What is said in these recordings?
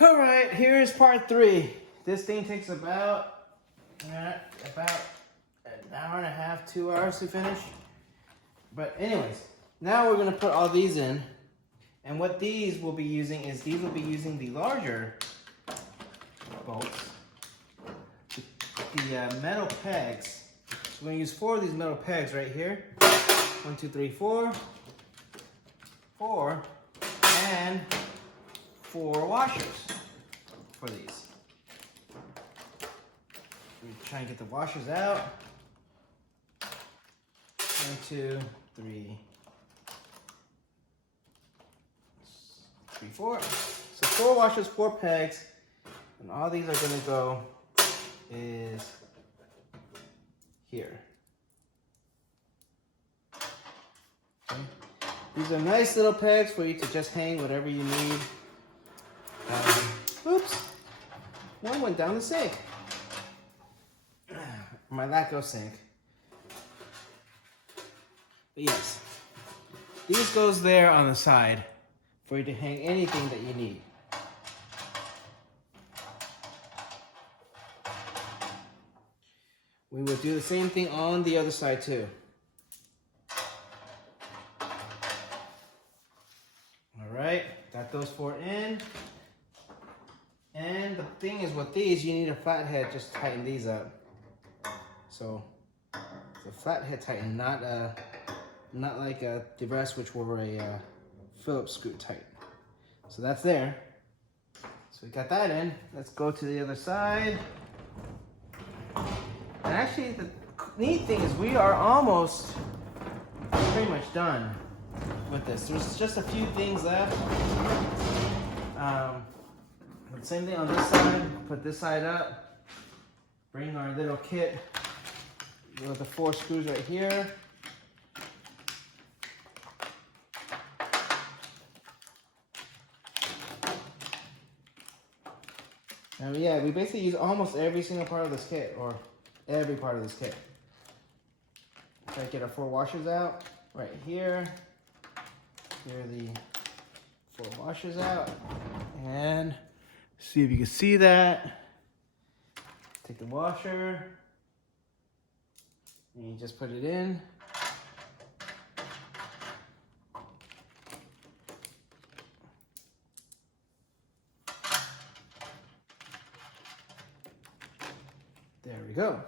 All right, here's part 3. This thing takes about an hour and a half, 2 hours to finish. But anyways, now we're gonna put all these in. And what these will be using is these will be using the larger bolts, the metal pegs. So we're gonna use 4 of these metal pegs right here. 1, 2, 3, 4. 4 and 4 washers for these. We try and get the washers out. 1, 2, 3, 4. So 4 washers, 4 pegs, and all these are gonna go is here. Okay. These are nice little pegs for you to just hang whatever you need. Oops, one went down the sink. My lacquer sink. But yes, these goes there on the side for you to hang anything that you need. We will do the same thing on the other side too. All right, got those 4 in. And the thing is with these, you need a flathead just to tighten these up. So the flathead tighten, not like the rest, which were a Phillips screw tight. So that's there. So we got that in. Let's go to the other side. And actually, the neat thing is we are almost pretty much done with this. There's just a few things left. Same thing on this side. Put this side up. Bring our little kit with the 4 screws right here. And yeah, we basically use almost every single part of this kit, or every part of this kit. Try to get our 4 washers out right here. Here are the 4 washers out. And see if you can see that. Take the washer. And you just put it in. There we go.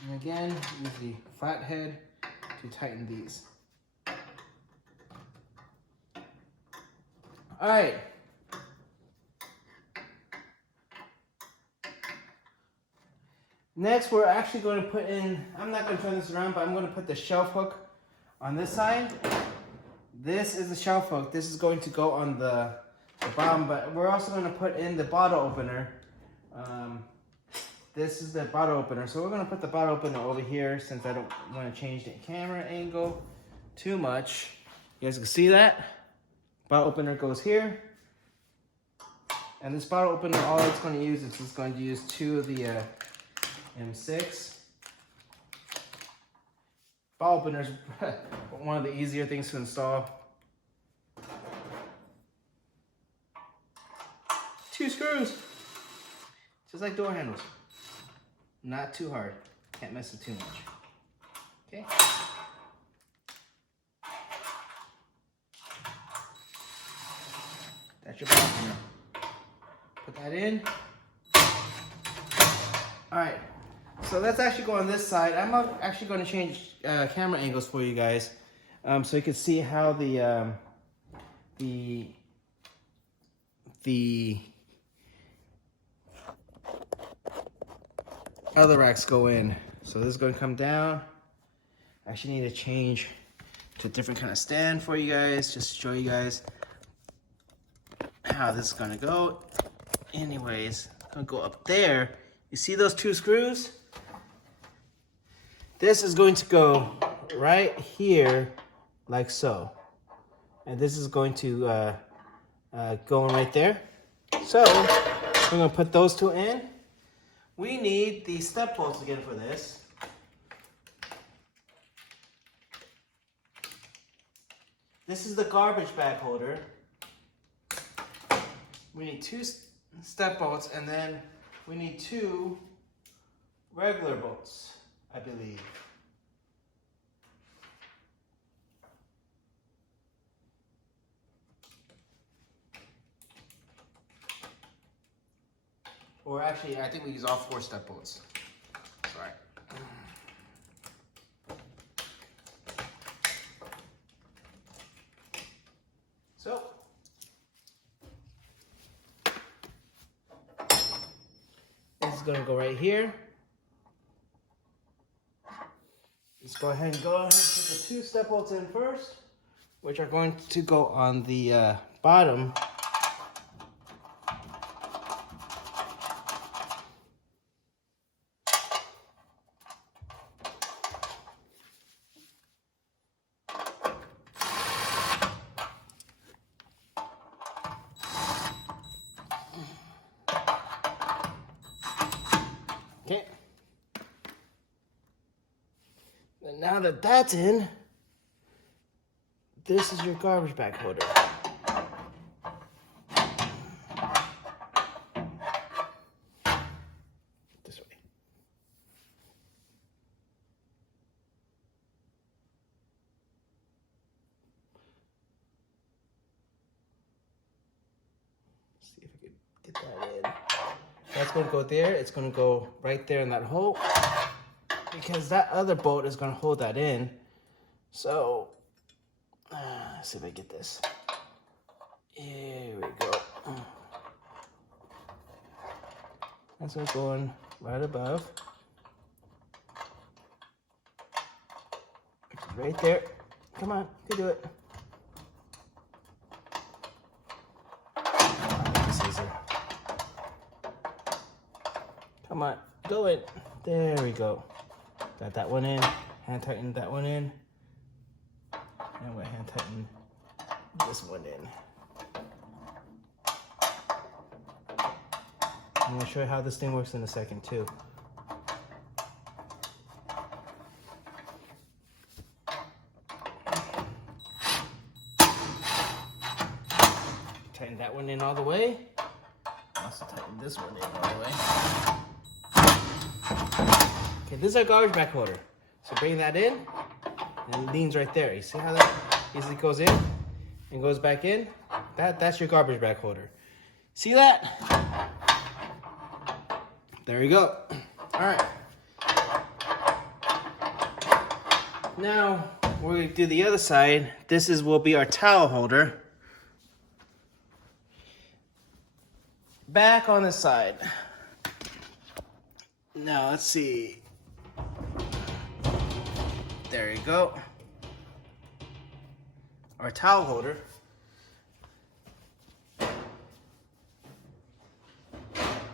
And again, use the flathead to tighten these. All right. Next, we're actually going to put in, I'm not going to turn this around, but I'm going to put the shelf hook on this side. This is the shelf hook. This is going to go on the bottom, but we're also going to put in the bottle opener. This is the bottle opener. So we're going to put the bottle opener over here since I don't want to change the camera angle too much. You guys can see that. Bottle opener goes here. And this bottle opener, all it's going to use is it's going to use 2 of the M6. Bottle opener is one of the easier things to install. 2 screws. Just like door handles. Not too hard. Can't mess with too much. Okay. That's your bottle opener. Put that in. All right. So let's actually go on this side. I'm actually going to change camera angles for you guys, so you can see how the other racks go in. So this is going to come down. I actually need to change to a different kind of stand for you guys, just to show you guys how this is going to go. Anyways, I'm going to go up there. You see those 2 screws? This is going to go right here, like so. And this is going to go in right there. So we're going to put those 2 in. we need the step bolts again for this. This is the garbage bag holder. We need 2 step bolts, and then we need 2 regular bolts, I believe. Or actually, I think we use all 4 step bolts. Sorry. So, this is gonna go right here. Let's go ahead and put the 2 step bolts in first, which are going to go on the bottom. Okay. And now that that's in, this is your garbage bag holder. This way. See if I can get that in. That's going to go there. It's going to go right there in that hole, because that other bolt is going to hold that in. So, let's see if I get this. Here we go. That's what's going right above. Right there. Come on, you can do it. Come on, go in. There we go. Got that one in. Hand tighten that one in. And we'll hand tighten this one in. I'm going to show you how this thing works in a second too. Tighten that one in all the way. Also tighten this one in all the way. Okay, this is our garbage bag holder. So bring that in, and it leans right there. You see how that easily goes in and goes back in? That's your garbage bag holder. See that? There you go. All right. Now we're going to do the other side. This will be our towel holder. Back on the side. Now let's see. There you go. Our towel holder.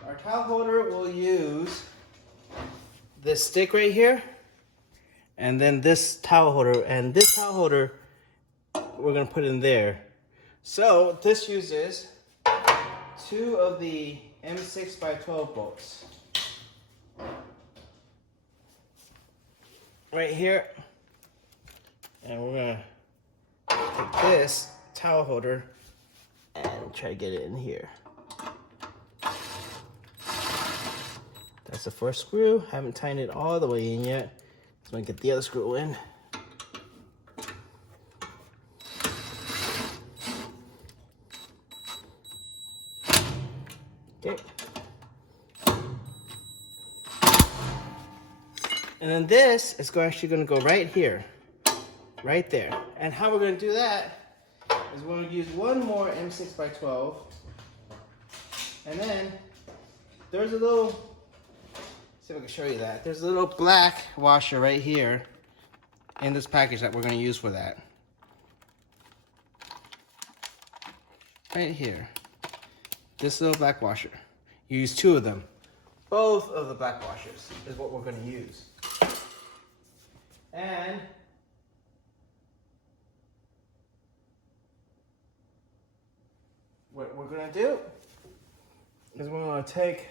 Our towel holder will use this stick right here, and then this towel holder, and this towel holder we're gonna put in there. So this uses 2 of the M6x12 bolts. Right here, and we're gonna take this towel holder and try to get it in here. That's the first screw. Haven't tightened it all the way in yet. So I'm gonna get the other screw in. Okay. And then this is actually going to go right here, right there. And how we're going to do that is we're going to use one more M6x12, and then there's a little, see if I can show you that. There's a little black washer right here in this package that we're going to use for that. Right here. This little black washer. You use 2 of them. Both of the black washers is what we're going to use. And what we're going to do is we're going to take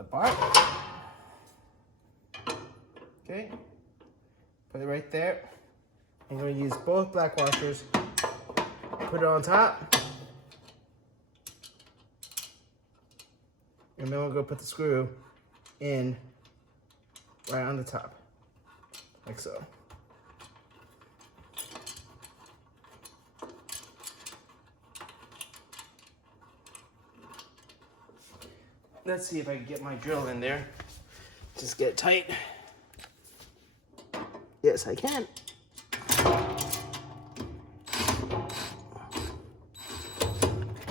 the part. Okay, put it right there. I'm going to use both black washers. Put it on top. And then we're going to put the screw in right on the top, like so. Let's see if I can get my drill in there. Just get it tight. Yes, I can.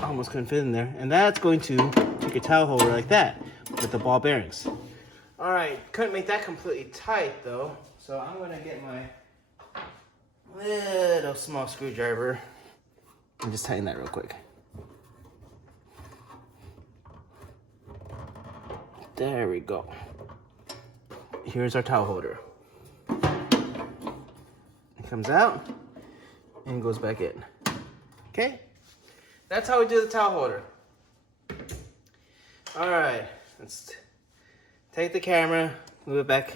Almost couldn't fit in there. And that's going to take a towel holder like that with the ball bearings. All right, couldn't make that completely tight though. So I'm gonna get my little small screwdriver and just tighten that real quick. There we go. Here's our towel holder. It comes out and goes back in. Okay? That's how we do the towel holder. All right, let's take the camera, move it back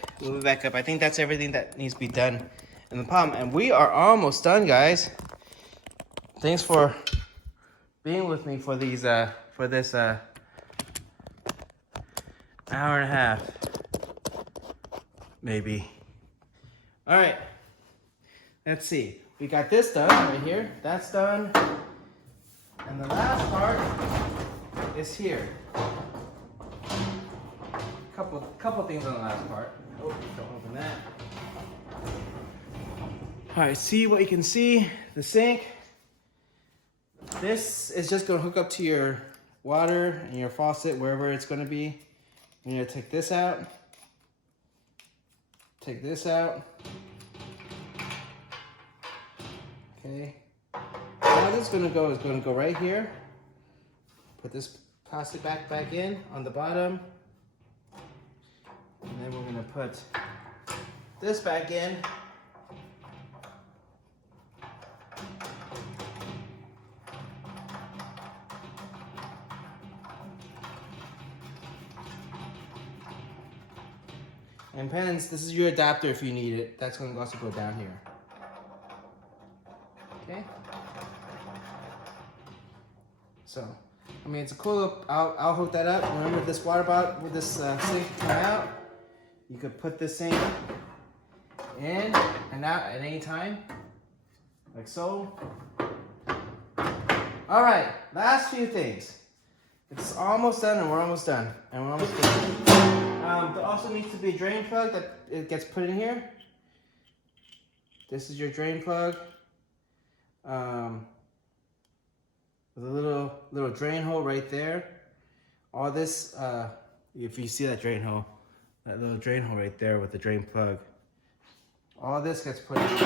up. I think that's everything that needs to be done in the palm. And we are almost done, guys. Thanks for being with me for these for this hour and a half, maybe. All right, let's see. We got this done right here. That's done. And the last part is here. Couple things on the last part. Oh, don't open that. All right, see what you can see. The sink. This is just gonna hook up to your water and your faucet, wherever it's gonna be. You're gonna take this out. Take this out. Okay. How this is gonna go right here. Put this plastic back in on the bottom. And then we're gonna put this back in. And pens, this is your adapter if you need it. That's gonna also go down here. Okay. So, I mean, it's a cool look. I'll hook that up. Remember this water bottle with this sink come out. You could put this sink in and out at any time, like so. All right, last few things. It's almost done, and we're almost done, and we're almost finished. There also needs to be a drain plug that it gets put in here. This is your drain plug. With a little drain hole right there. All this, if you see that drain hole, that little drain hole right there with the drain plug. All this gets put in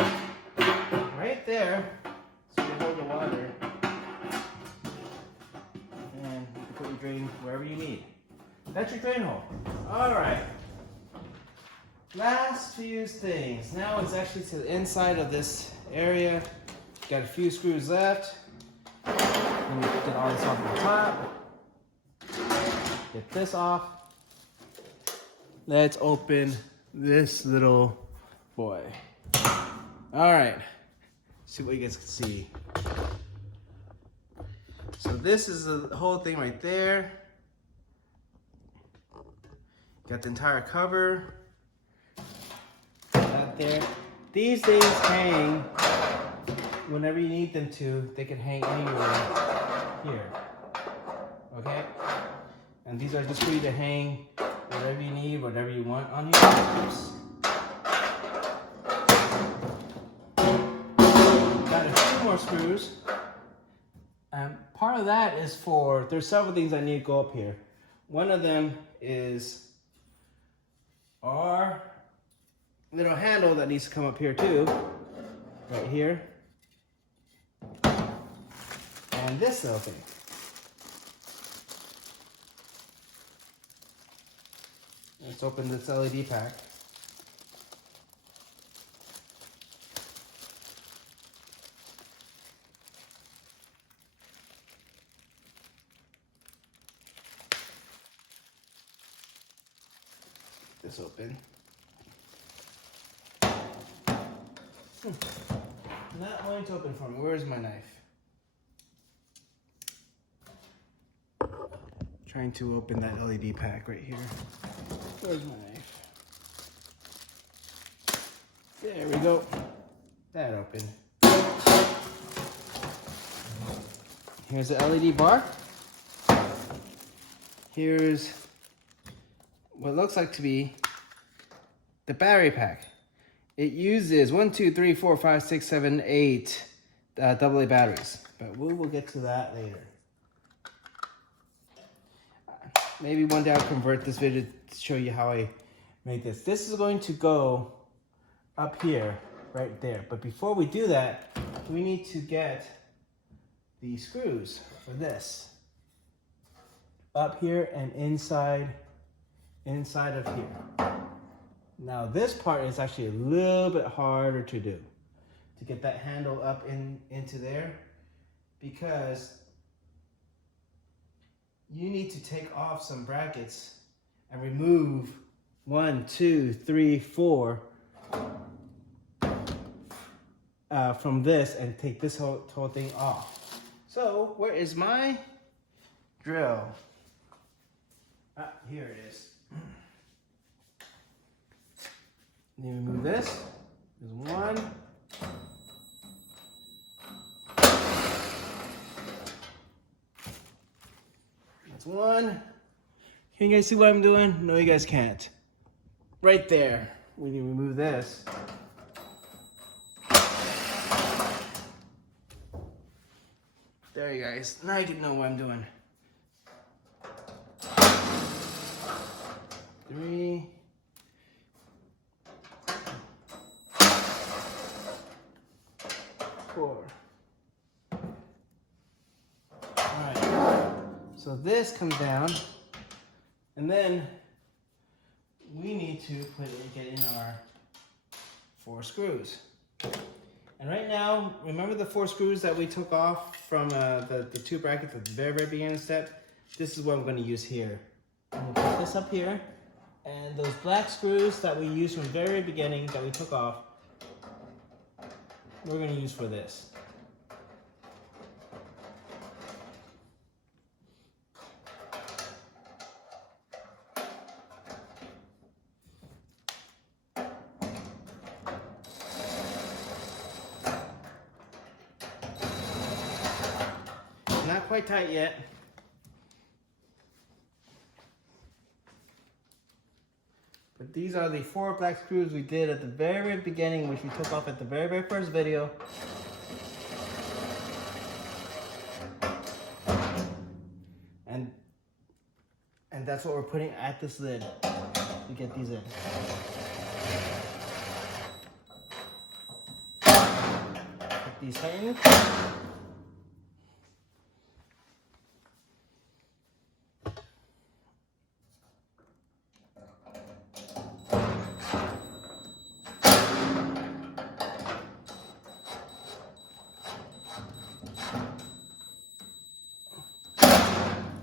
right there, so you hold the water, and you can put your drain wherever you need. That's your drain hole. All right. Last few things. Now it's actually to the inside of this area. Got a few screws left. Let me get all this off the top. Get this off. Let's open this little boy. All right. See what you guys can see. So this is the whole thing right there. Got the entire cover. That there. These things hang whenever you need them to. They can hang anywhere here. Okay? And these are just for you to hang whatever you need, whatever you want on your screws. Got a few more screws. And part of that is for, there's several things I need to go up here. One of them is our little handle that needs to come up here too. Right here. And this little thing. Let's open this LED pack. this open. Not wanting to open for me. Where's my knife? Trying to open that LED pack right here. Where's my knife? There we go. That opened. Here's the LED bar. Here's what looks like to be the battery pack. It uses 1, 2, 3, 4, 5, 6, 7, 8 AA batteries, but we will get to that later. Maybe one day I'll convert this video to show you how I made this. This is going to go up here, right there. But before we do that, we need to get the screws for this. Up here and inside of here. Now this part is actually a little bit harder to do, to get that handle up into there, because you need to take off some brackets and remove 1, 2, 3, 4 from this and take this whole thing off. So where is my drill? Ah, here it is. Let me remove this. There's one. That's one. Can you guys see what I'm doing? No, you guys can't. Right there. We need to remove this. There you guys. Now you can know what I'm doing. 3. 4. Alright, so this comes down, and then we need to get in our 4 screws. And right now, remember the 4 screws that we took off from the 2 brackets at the very beginning step? This is what I'm going to use here. I'm going to put this up here, and those black screws that we used from the very beginning that we took off, we're going to use for this. Not quite tight yet. But these are the 4 black screws we did at the very beginning, which we took off at the very first video. And that's what we're putting at this lid to get these in. Put these in.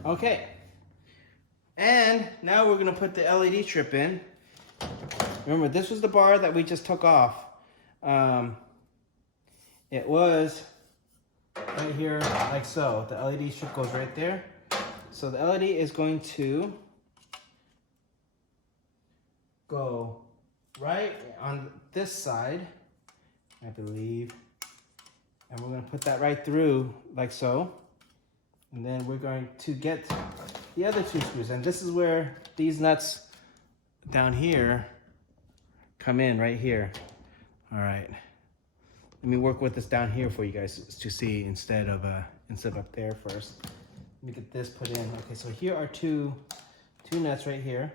Okay, and now we're gonna put the LED strip in. Remember, this was the bar that we just took off. It was right here, like so. The LED strip goes right there. So the LED is going to go right on this side, I believe. And we're gonna put that right through, like so. And then we're going to get the other 2 screws. And this is where these nuts down here come in, right here. All right. Let me work with this down here for you guys to see instead of up there first. Let me get this put in. Okay, so here are two nuts right here.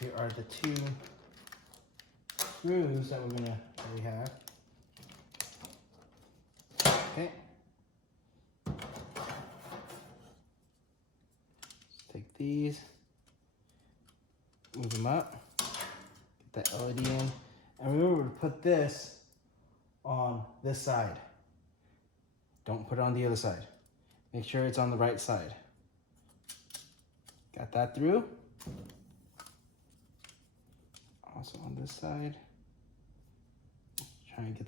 Here are the 2 screws that we have. Okay. Take these, move them up, get that LED in, and remember to put this on this side. Don't put it on the other side. Make sure it's on the right side. Got that through. Also on this side. Trying to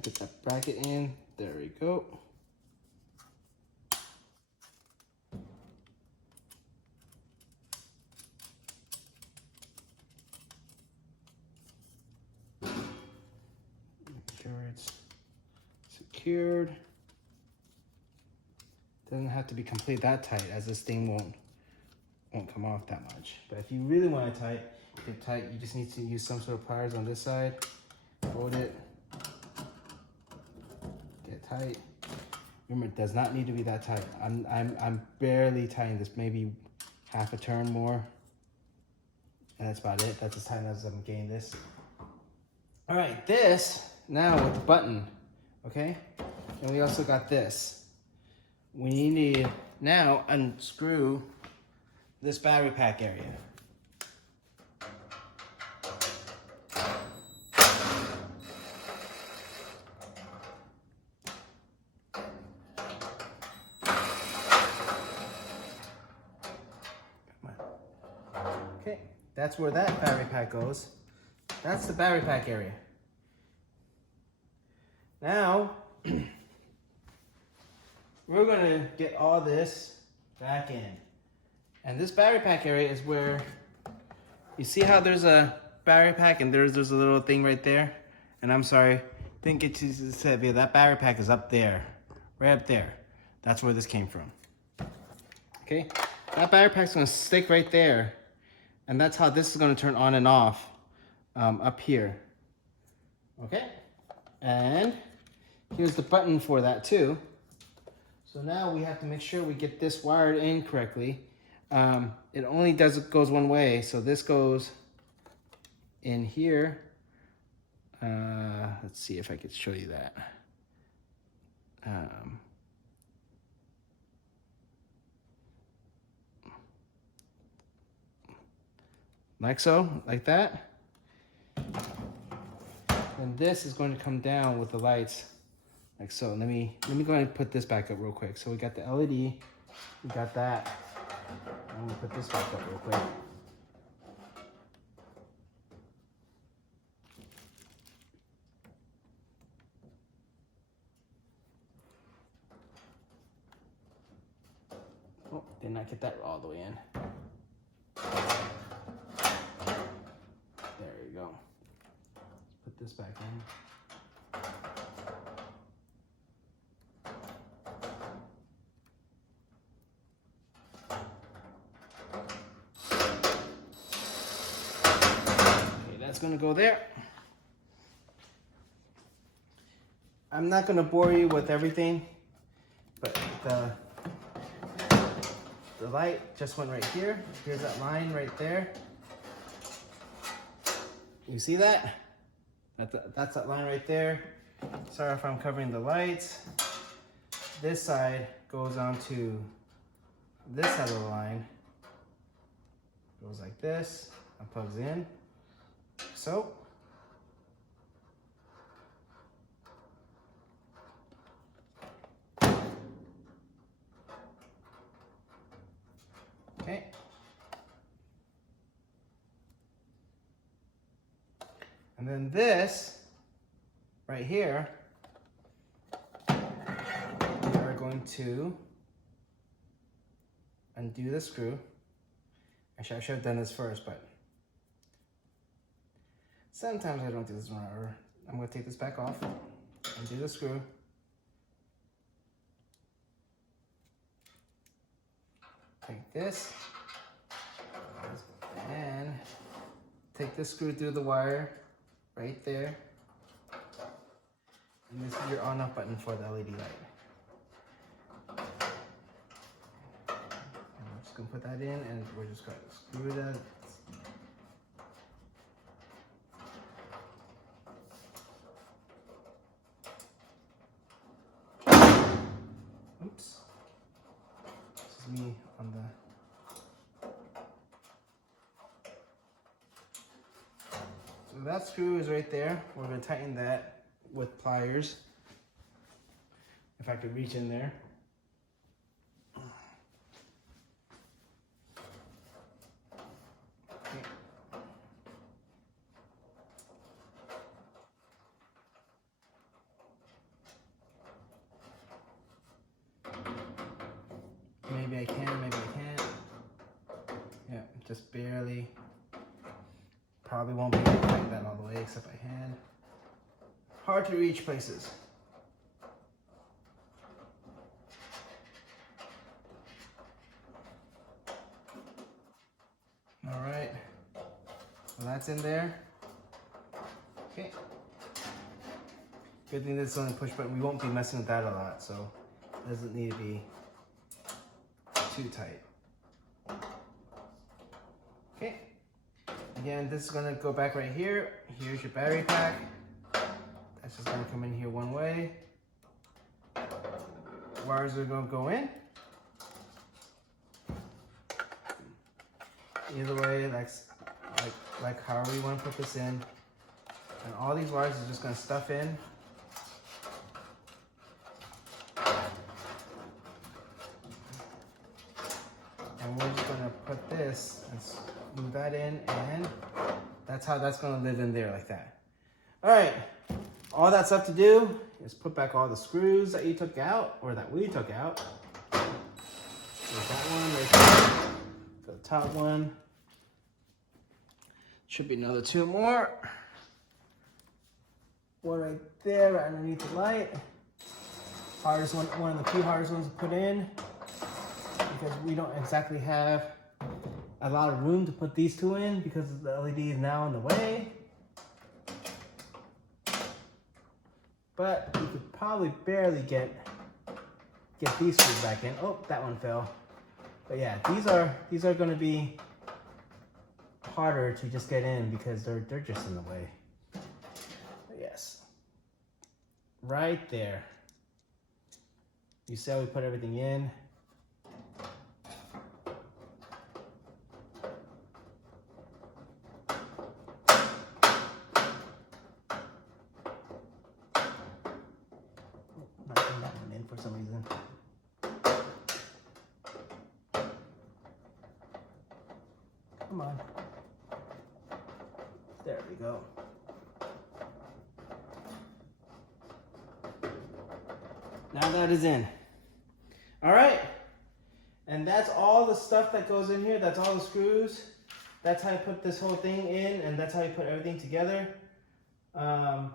get that bracket in. There we go. Make sure it's secured. Doesn't have to be complete that tight, as this thing won't come off that much. But if you really want it tight, you just need to use some sort of pliers on this side. Hold it. Get tight. Remember, it does not need to be that tight. I'm barely tightening this, maybe half a turn more. And that's about it. That's as tight as I'm getting this. All right, this now with the button, okay? And we also got this. We need to now unscrew this battery pack area. Okay, that's where that battery pack goes. That's the battery pack area. Now, we're gonna get all this back in. And this battery pack area is where, you see how there's a battery pack and there's a little thing right there? And I'm sorry, didn't get to say, but that battery pack is up there, right up there. That's where this came from. Okay, that battery pack's gonna stick right there. And that's how this is gonna turn on and off up here. Okay, and here's the button for that too. So now we have to make sure we get this wired in correctly. It only goes one way, so this goes in here. Let's see if I could show you that. Like so, like that. And this is going to come down with the lights like so. Let me go ahead and put this back up real quick. So we got the LED, we got that. I'm gonna put this back up real quick. Oh, did not get that all the way in. There you go. Let's put this back in. That's gonna go there. I'm not gonna bore you with everything, but the light just went right here. Here's that line right there. You see that? That's that line right there. Sorry if I'm covering the lights. This side goes onto this side of the line. Goes like this and plugs in. So, okay. And then this right here, we are going to undo the screw. Actually, I should have done this first, but sometimes I don't do this in order. I'm going to take this back off, undo the screw. Take this and take this screw through the wire right there. And this is your on-off button for the LED light. And we're just going to put that in and we're just going to screw that. Oops. This is me on the... So that screw is right there. We're going to tighten that with pliers. If I could reach in there. Okay. Maybe I can, maybe I can't. Yeah, just barely. Probably won't be able to tighten that all the way except by hand. Hard to reach places. All right, well that's in there. Okay. Good thing this is only push button. We won't be messing with that a lot, so it doesn't need to be too tight. Okay. Again, this is gonna go back right here. Here's your battery pack. That's just gonna come in here one way. Wires are gonna go in. Either way, like however you want to put this in. And all these wires are just gonna stuff in. And we're just gonna put this and move that in, and that's how that's gonna live in there like that. All right, all that's left to do is put back all the screws that you took out, or that we took out. There's that one right there. The top one. Should be another two more. One right there, right underneath the light. Hardest one of the few hardest ones to put in, because we don't exactly have a lot of room to put these two in because the LED is now in the way. But you could probably barely get these screws back in. Oh, that one fell. But yeah, these are going to be harder to just get in because they're just in the way. But yes, right there. You see how we put everything in? Not getting that one in for some reason. Come on. There we go. Now that is in. All right. And that's all the stuff that goes in here. That's all the screws. That's how you put this whole thing in, and that's how you put everything together. Yeah,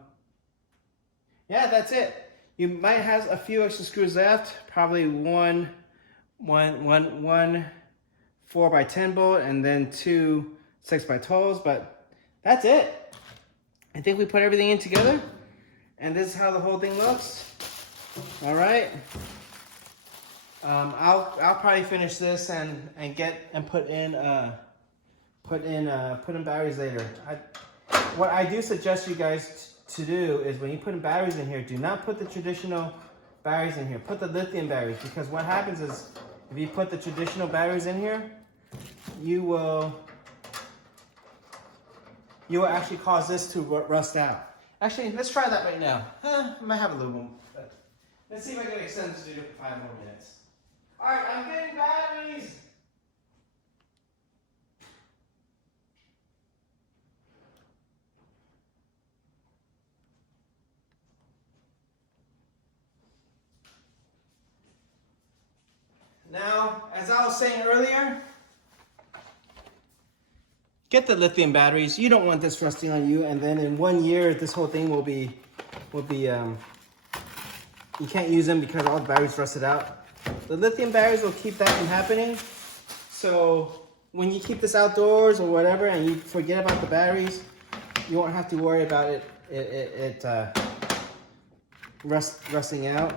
that's it. You might have a few extra screws left. Probably one 4x10 bolt, and then two 6x12s, but that's it. I think we put everything in together, and this is how the whole thing looks. All right. I'll probably finish this and put in batteries later. What I do suggest you guys to do is when you put in batteries in here, do not put the traditional batteries in here. Put the lithium batteries, because what happens is if you put the traditional batteries in here, you will actually cause this to rust out. Actually, let's try that right now. I might have a little more. Let's see if I can extend this video for 5 more minutes. All right, I'm getting batteries. Now, as I was saying earlier, get the lithium batteries. You don't want this rusting on you, and then in 1 year, this whole thing will be you can't use them because all the batteries rusted out. The lithium batteries will keep that from happening. So when you keep this outdoors or whatever and you forget about the batteries, you won't have to worry about it rusting out.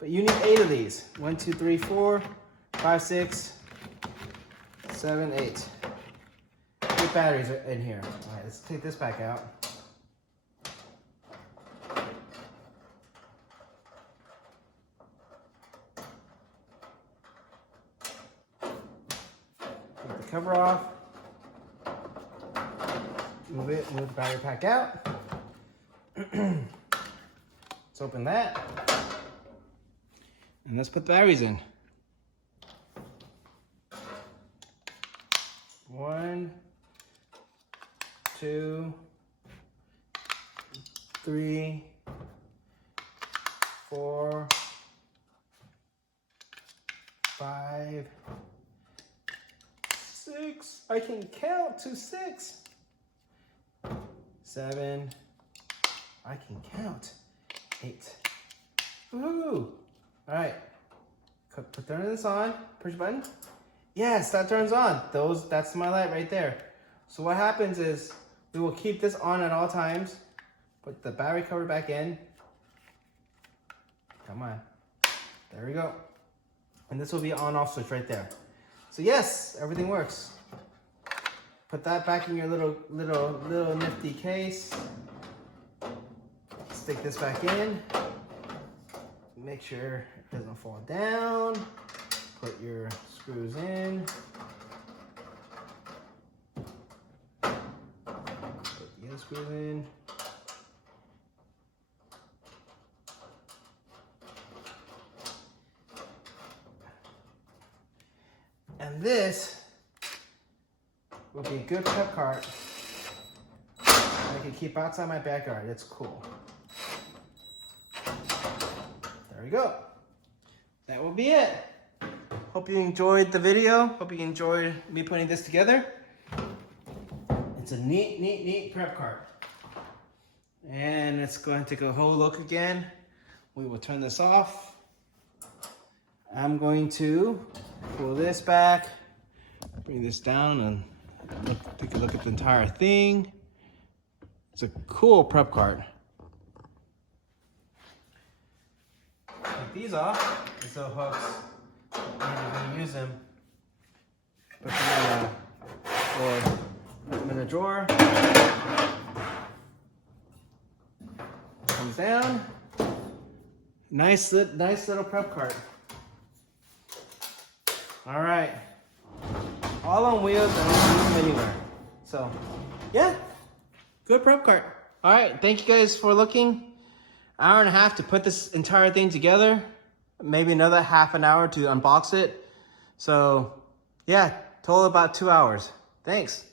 But you need 8 of these. 1, 2, 3, 4, 5, 6, 7, 8. 8 batteries are in here. All right, let's take this back out. Take the cover off. Move the battery pack out. Let's open that. And let's put the batteries in. 1, 2, 3, 4, 5, 5, 6. I can count to 6. 7. I can count. 8. Woohoo! All right. Put this on. Push the button. Yes, that turns on. That's my light right there. So what happens is we will keep this on at all times. Put the battery cover back in. Come on. There we go. And this will be on-off switch right there. So yes, everything works. Put that back in your little nifty case. Stick this back in. Make sure it doesn't fall down. Put your screws in. Put the other screws in. And this will be a good prep cart I can keep outside my backyard. It's cool. There we go. That will be it. Hope you enjoyed the video. Hope you enjoyed me putting this together. It's a neat prep cart. And it's going to take a whole look again. We will turn this off. I'm going to pull this back, bring this down, and take a look at the entire thing. It's a cool prep cart. Take these off. These little hooks. And you're going to use them. Put them in a drawer. Comes down. Nice little prep cart. All right. All on wheels and not anywhere. So, yeah. Good prep cart. All right. Thank you guys for looking. Hour and a half to put this entire thing together. Maybe another half an hour to unbox it. So, yeah. Total about 2 hours. Thanks.